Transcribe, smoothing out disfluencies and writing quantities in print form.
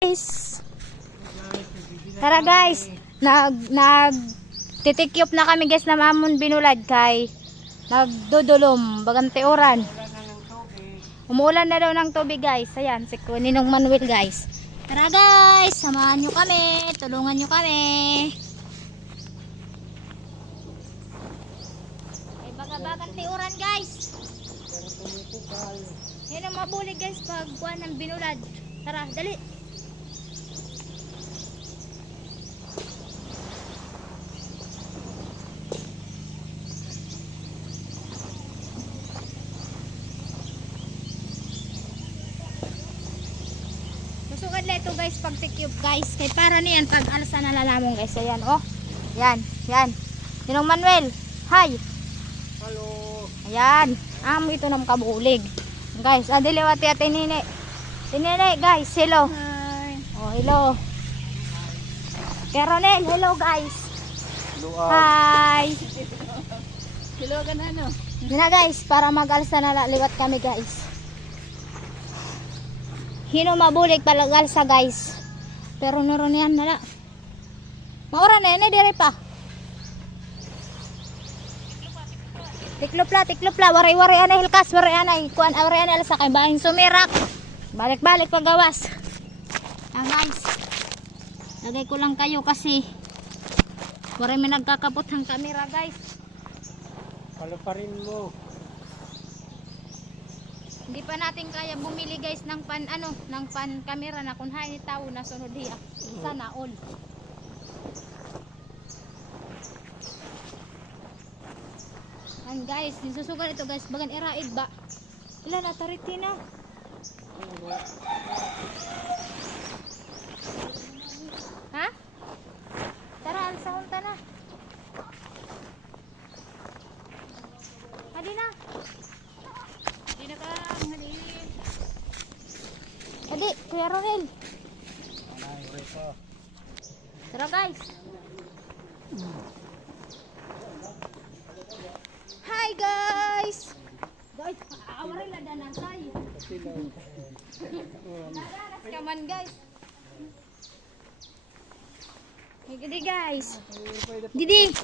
Guys, tara guys, titikyop na kami guys na mamon binulad kay nagdudulom baganti oran. Umuulan na daw ng tubig guys. Ayan, si Ninong Manuel guys. Tara guys, samahan nyo kami, tulungan nyo kami. Ay baganti oran guys. Yan ang mabulig guys pag buwan ng binulad. Tara, dali. Susugad na ito guys pag tikyop guys. Kay para niyan pag alsa na lalamong guys. Ayan oh. Yan, yan. Ninong Manuel. Hi. Hello. Ayan. Ito ng kabulig. Guys, adiliwati at tinini. Tinini guys, hello. Hi. Oh, hello. Caronel, hello guys. Hello. Hi. Hello ganano. Yan na guys, para mag-alsa na liwat kami guys. Hino mabulig palagalsa guys. Pero naroon yan nala. Maura na yan, dire pa. Tiklopla, waray-waray anay hilkas, waray anay, kuan waray anay sa kay bahin sumirak. Balik-balik paggawas. Ah guys. Lagay ko lang kayo kasi waray may nagkakapot ang camera guys. Palaparin mo. Hindi pa natin kaya bumili guys ng pan camera na kunhay ni tao na sunod hiya. Sana all. And guys, nisusugal ito guys, bagan iraid ba? Ilan na tariti na? Ha? Tara, alsahon ta na. Hadi na. Hadi na ka, hadi. Hadi, Kuya Ronel. Tara guys. Hi guys. Guys, awari la danan tayo. Nadanas ka man guys. Hey, gidi guys. Didi.